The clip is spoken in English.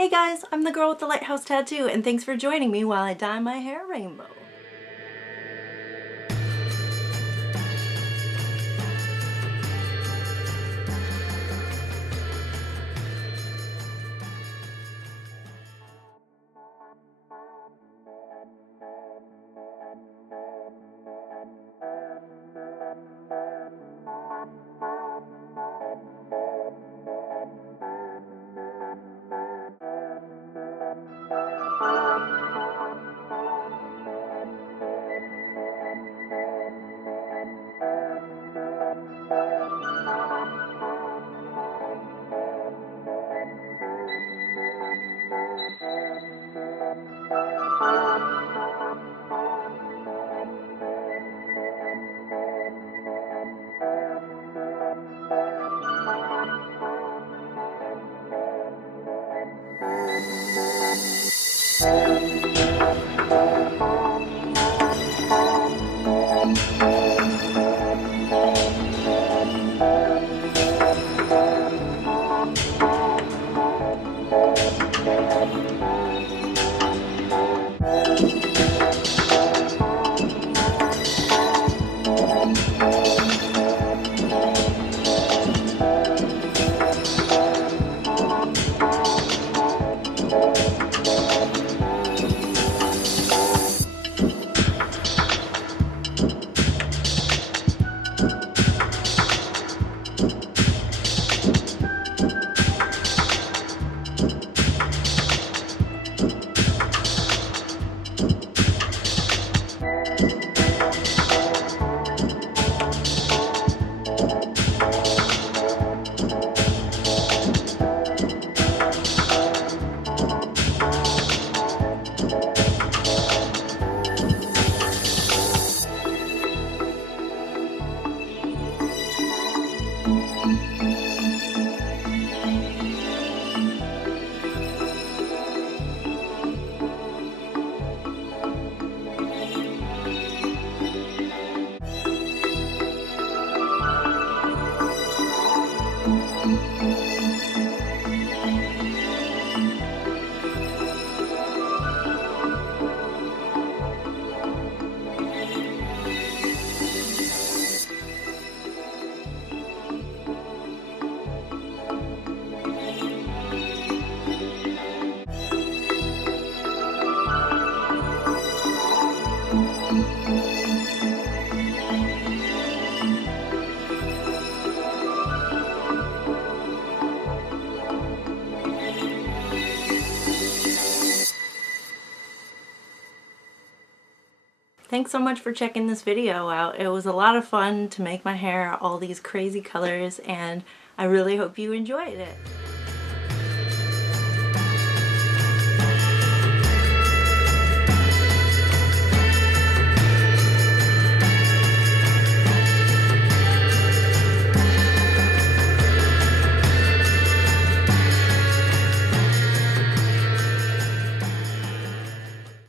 Hey guys, I'm the girl with the lighthouse tattoo, and thanks for joining me while I dye my hair rainbow. Thanks so much for checking this video out. It was a lot of fun to make my hair all these crazy colors, and I really hope you enjoyed it.